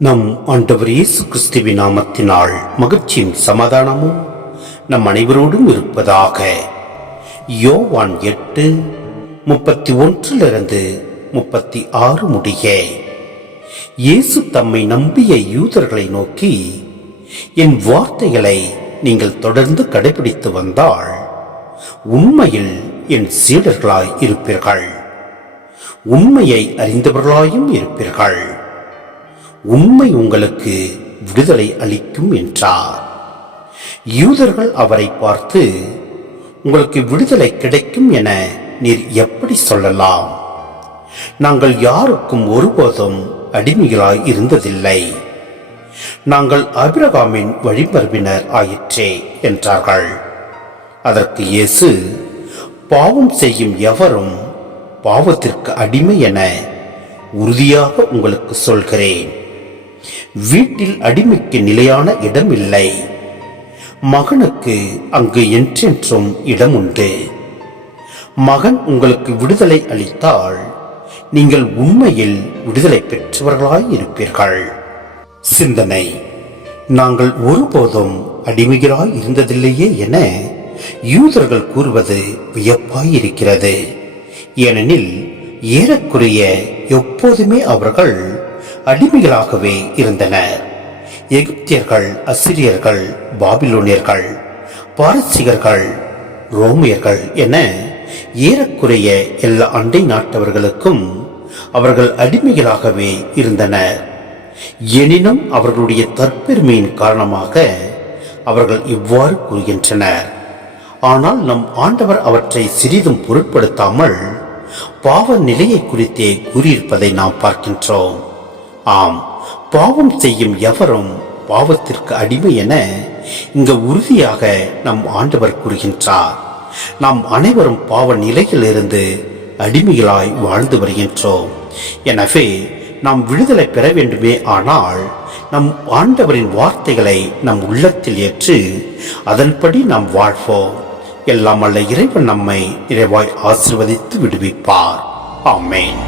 நம் ஆண்டவர் இயேசு கிறிஸ்துவின் நாமத்தினால் மகிழ்ச்சியும் சமாதானமும் நம் அனைவரோடும் இருப்பதாக. யோவான் 8:31-36 முடிய. இயேசு தம்மை நம்பிய யூதர்களை நோக்கி, என் வார்த்தைகளை நீங்கள் தொடர்ந்து கடைபிடித்து வந்தால் உண்மையில் என் சீடர்களாய் இருப்பீர்கள், உண்மையை அறிந்தவர்களாயும் இருப்பீர்கள், உண்மை உங்களுக்கு விடுதலை அளிக்கும் என்றார். யூதர்கள் அவரை பார்த்து, உங்களுக்கு விடுதலை கிடைக்கும் என நீர் எப்படி சொல்லலாம்? நாங்கள் யாருக்கும் ஒருபோதும் அடிமைகளாய் இருந்ததில்லை, நாங்கள் ஆபிரகாமின் வழிமரபினர் ஆயிற்றே என்றார்கள். அதற்கு இயேசு, பாவம் செய்யும் எவரும் பாவத்திற்கு அடிமை என உறுதியாக உங்களுக்கு சொல்கிறேன். வீட்டில் அடிமைக்கு நிலையான இடம் இல்லை, மகனுக்கு அங்கு என்றென்றும் இடம் உண்டு. மகன் உங்களுக்கு விடுதலை அளித்தால் நீங்கள் உண்மையில் விடுதலை பெற்றவர்களாய் இருப்பீர்கள். சிந்தனை: நாங்கள் ஒருபோதும் அடிமைகளாய் இருந்ததில்லையே என யூதர்கள் கூறுவது வியப்பாயிருக்கிறது. ஏனெனில் ஏறக்குறைய எப்போதுமே அவர்கள் அடிமைகளாகவே இருந்தனர். எகிப்தியர்கள், அசிரியர்கள், பாபிலோனியர்கள், பாரசீகர்கள், ரோமியர்கள் என ஏறக்குறைய எல்லா அண்டை நாட்டவர்களுக்கும் அவர்கள் அடிமைகளாகவே இருந்தனர். எனினும் அவர்களுடைய தற்பெருமையின் காரணமாக அவர்கள் இவ்வாறு கூறுகின்றனர். ஆனால் நம் ஆண்டவர் அவற்றை சிறிதும் பொருட்படுத்தாமல் பாவ நிலையை குறித்தே கூறியிருப்பதை நாம் பார்க்கின்றோம். ஆம், பாவம் செய்யும் எவரும் பாவத்திற்கு அடிமை என இங்கு உறுதியாக நம் ஆண்டவர் கூறுகின்றார். நாம் அனைவரும் பாவ நிலையிலிருந்து அடிமைகளாய் வாழ்ந்து வருகின்றோம். எனவே நாம் விடுதலை பெற வேண்டுமே ஆனால் நம் ஆண்டவரின் வார்த்தைகளை நம் உள்ளத்தில் ஏற்று அதன்படி நாம் வாழ்வோம். எல்லாம் அல்ல இறைவன் நம்மை நிறைவாய் ஆசீர்வதித்து விடுவிப்பார். ஆமென்.